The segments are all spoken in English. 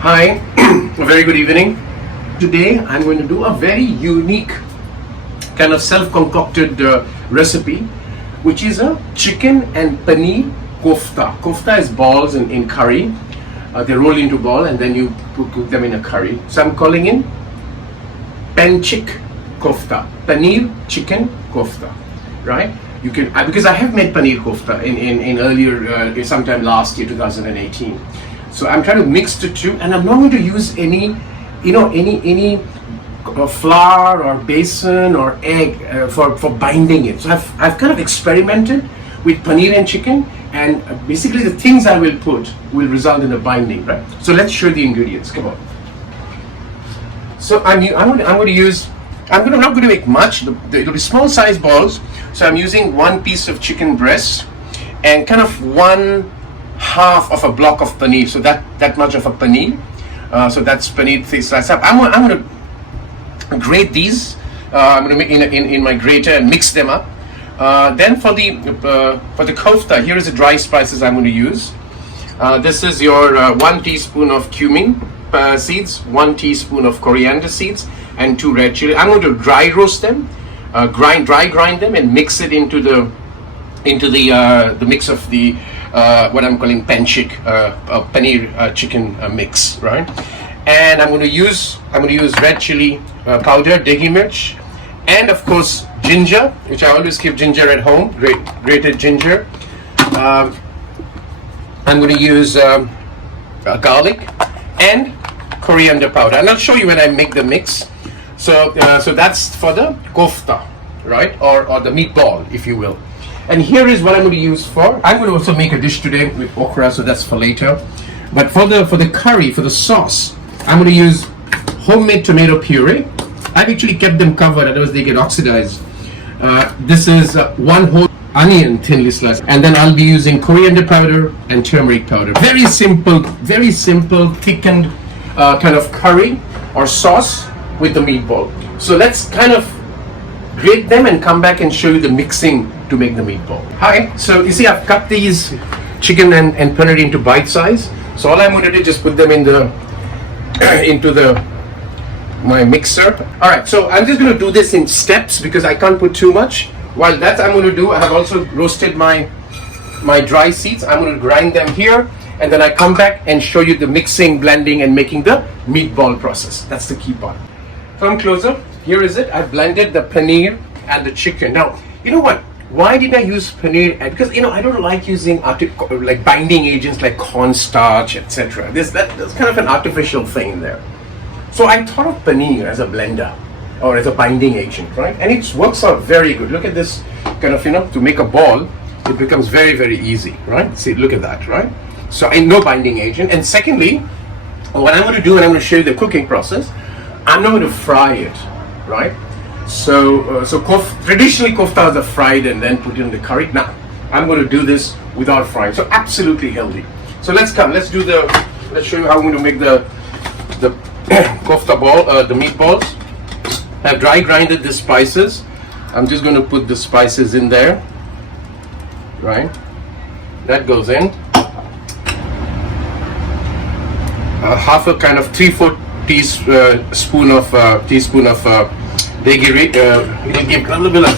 Hi, a very good evening. Today I'm going to do a very unique kind of self-concocted recipe, which is a chicken and paneer kofta. Kofta is balls in curry. They roll into ball and then you cook them in a curry. So I'm calling in panchik kofta, paneer chicken kofta, right? You can because I have made paneer kofta in earlier sometime last year 2018. So I'm trying to mix the two, and I'm not going to use any flour or besan or egg for binding it. So I've kind of experimented with paneer and chicken, and basically the things I will put will result in a binding, right? So let's show the ingredients. Come on. So I'm not going to make much. It'll be small size balls. So I'm using one piece of chicken breast and kind of one half of a block of paneer. So that much of a paneer. So that's paneer thick slice up. I'm going to grate these. I'm going to make in my grater and mix them up. Then for the kofta, here is the dry spices I'm going to use. This is your 1 teaspoon of cumin seeds, 1 teaspoon of coriander seeds, and 2 red chili. I'm going to dry roast them, grind them, and mix it into the mix of the what I'm calling panchik paneer chicken mix, right? And I'm going to use red chili powder, degi mirch, and of course ginger, which I always keep ginger at home, grated ginger. I'm going to use garlic and coriander powder, and I'll show you when I make the mix. So that's for the kofta, right, or the meatball, if you will. And here is what I'm going to use for. I'm going to also make a dish today with okra, so that's for later. But for the curry, for the sauce, I'm going to use homemade tomato puree. I've actually kept them covered, otherwise they get oxidized. This is 1 whole onion thinly sliced, and then I'll be using coriander powder and turmeric powder. Very simple, thickened kind of curry or sauce with the meatball. So let's kind of grate them and come back and show you the mixing to make the meatball. Hi, so you see I've cut these chicken and paneer into bite size. So all I'm going to do is just put them in my mixer. Alright, so I'm just going to do this in steps because I can't put too much. While that I'm going to do, I have also roasted my dry seeds. I'm going to grind them here, and then I come back and show you the mixing, blending, and making the meatball process. That's the key part. Come closer. Here is it. I've blended the paneer and the chicken. Now, you know what? Why did I use paneer? Because I don't like using like binding agents like cornstarch, etc. There's kind of an artificial thing in there. So I thought of paneer as a blender or as a binding agent, right? And it works out very good. Look at this kind of, to make a ball, it becomes very, very easy, right? See, look at that, right? So I know binding agent. And secondly, what I'm going to do, and I'm going to show you the cooking process, I'm not going to fry it, right? So traditionally koftas are fried and then put in the curry. Now I'm going to do this without frying, so absolutely healthy. So let's show you how I'm going to make the kofta ball, the meatballs. I've dry grinded the spices. I'm just going to put the spices in there, right? That goes in. Half a kind of 3/4 teaspoon of degi. It'll give a little bit of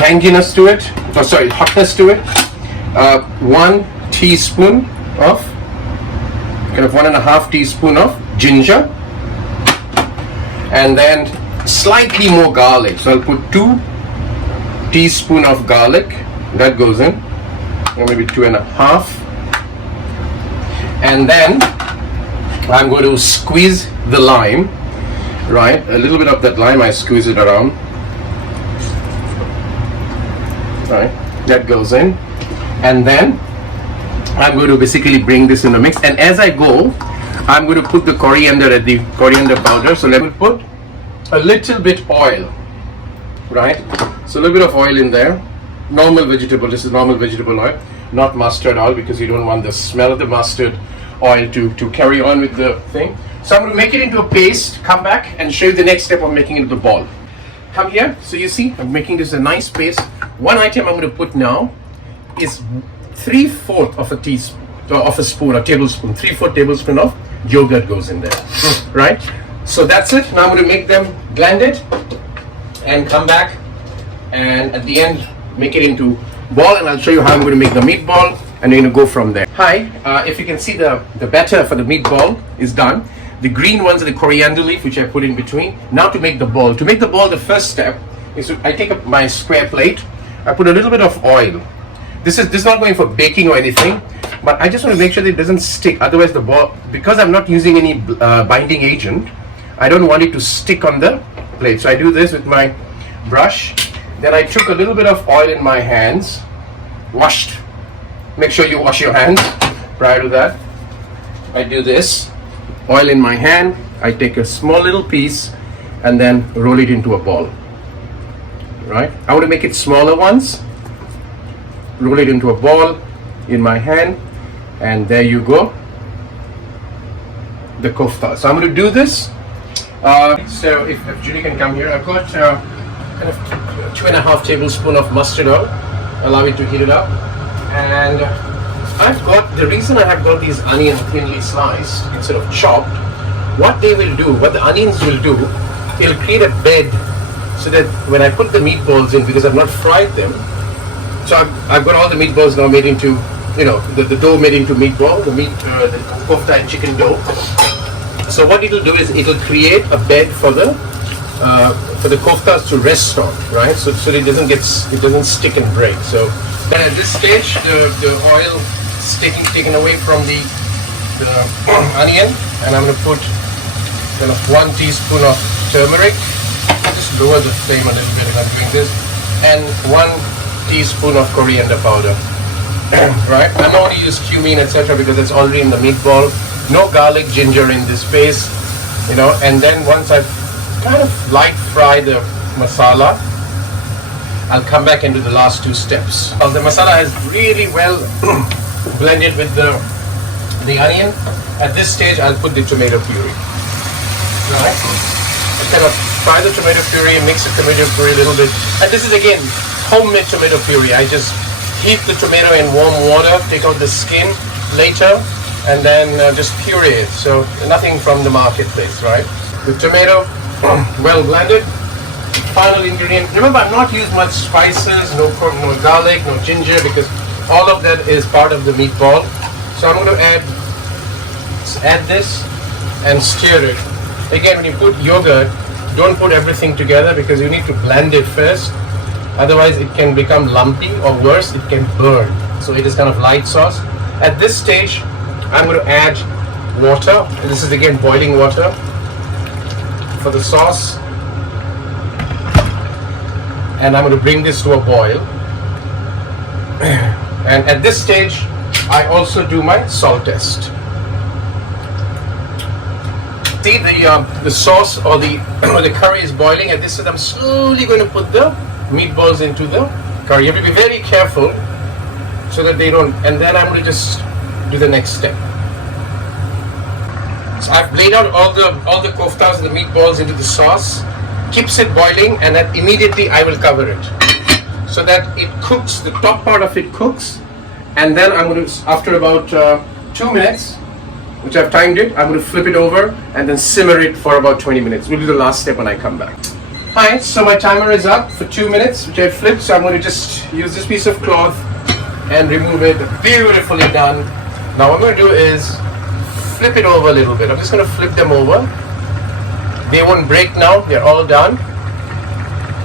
tanginess to it. Oh, sorry, hotness to it. 1 teaspoon of kind of 1.5 teaspoon of ginger, and then slightly more garlic. So I'll put 2 teaspoon of garlic. That goes in, or maybe 2.5. And then I'm going to squeeze the lime. Right, a little bit of that lime, I squeeze it around. Right, that goes in, and then I'm going to basically bring this in a mix. And as I go, I'm going to put the coriander powder. So let me put a little bit oil. Right, so a little bit of oil in there. Normal vegetable. This is normal vegetable oil, not mustard oil, because you don't want the smell of the mustard oil to carry on with the thing. So I'm going to make it into a paste, come back and show you the next step of making it into the ball. Come here. So you see, I'm making this a nice paste. One item I'm going to put now is 3/4 of a teaspoon, of a spoon, a tablespoon, 3/4 tablespoon of yogurt goes in there, right? So that's it. Now I'm going to make them blended and come back, and at the end make it into ball, and I'll show you how I'm going to make the meatball, and we're going to go from there. Hi, if you can see the batter for the meatball is done. The green ones are the coriander leaf, which I put in between. Now to make the ball. To make the ball, the first step is I take up my square plate. I put a little bit of oil. This is not going for baking or anything, but I just want to make sure that it doesn't stick. Otherwise the ball, because I'm not using any binding agent, I don't want it to stick on the plate. So I do this with my brush. Then I took a little bit of oil in my hands, washed. Make sure you wash your hands prior to that. I do this, oil in my hand. I take a small little piece and then roll it into a ball. Right? I want to make it smaller ones. Roll it into a ball in my hand, and there you go, the kofta. So I'm going to do this. So if Judy can come here, I've got kind of 2.5 tablespoons of mustard oil. Allow it to heat it up, and I've got, the reason I have got these onions thinly sliced instead of chopped, what they will do, what the onions will do, it'll create a bed so that when I put the meatballs in, because I've not fried them, so I've got all the meatballs now made into, the dough made into meatball, the kofta and chicken dough. So what it'll do is it'll create a bed for the koftas to rest on, right? So it doesn't stick and break. So then at this stage, the oil taken away from the onion, and I'm going to put kind of 1 teaspoon of turmeric. I'll just lower the flame a little bit if I'm doing this, and 1 teaspoon of coriander powder. Right? I'm not going to use cumin, etc., because it's already in the meatball. No garlic, ginger in this base, and then once I've kind of light fry the masala, I'll come back into the last 2 steps. Well, the masala has really well blended with the onion. At this stage, I'll put the tomato puree. Right? I kind of fry the tomato puree, mix the tomato puree a little bit, and this is again homemade tomato puree. I just heat the tomato in warm water, take out the skin later, and then just puree it. So nothing from the marketplace, right? The tomato, well blended. Final ingredient. Remember, I've not used much spices, no garlic, no ginger, because all of that is part of the meatball. So I'm going to add this and stir it. Again, when you put yogurt, don't put everything together because you need to blend it first. Otherwise, it can become lumpy, or worse, it can burn. So it is kind of light sauce. At this stage, I'm going to add water. This is again boiling water for the sauce. And I'm going to bring this to a boil. And at this stage, I also do my salt test. See, the sauce or the curry is boiling. At this stage, I'm slowly going to put the meatballs into the curry. You have to be very careful so that they don't. And then I'm going to just do the next step. So I've laid out all the koftas and the meatballs into the sauce. Keeps it boiling, and then immediately I will cover it so that it cooks. The top part of it cooks, and then I'm going to, after about 2 minutes, which I've timed it, I'm going to flip it over and then simmer it for about 20 minutes. We'll do the last step when I come back. Hi, so my timer is up for 2 minutes, which I flipped. So I'm going to just use this piece of cloth and remove it. Beautifully done. Now what I'm going to do is flip it over a little bit. I'm just going to flip them over. They won't break now, they're all done.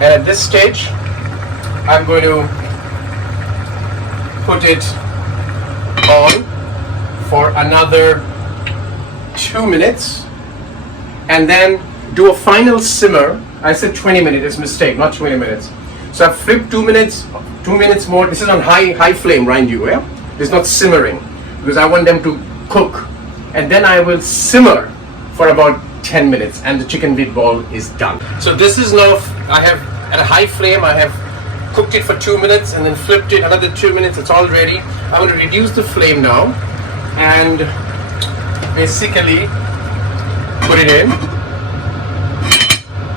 And at this stage, I'm going to put it on for another 2 minutes and then do a final simmer. I said 20 minutes, it's a mistake, not 20 minutes. So I've flipped 2 minutes more. This is on high flame, mind you, yeah? It's not simmering because I want them to cook. And then I will simmer for about 10 minutes and the chicken meatball is done. So this is now, I have at a high flame, I have cooked it for 2 minutes and then flipped it another 2 minutes. It's all ready. I'm going to reduce the flame now and basically put it in.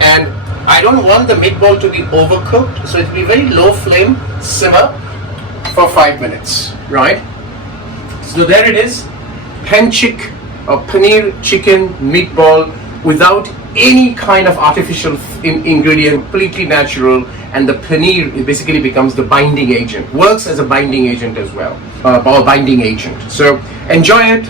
And I don't want the meatball to be overcooked, so it will be very low flame, simmer for 5 minutes, right? So there it is, pan chick a paneer chicken meatball without any kind of artificial ingredient, completely natural, and the paneer basically becomes the binding agent, works as a binding agent as well, or binding agent. So enjoy it.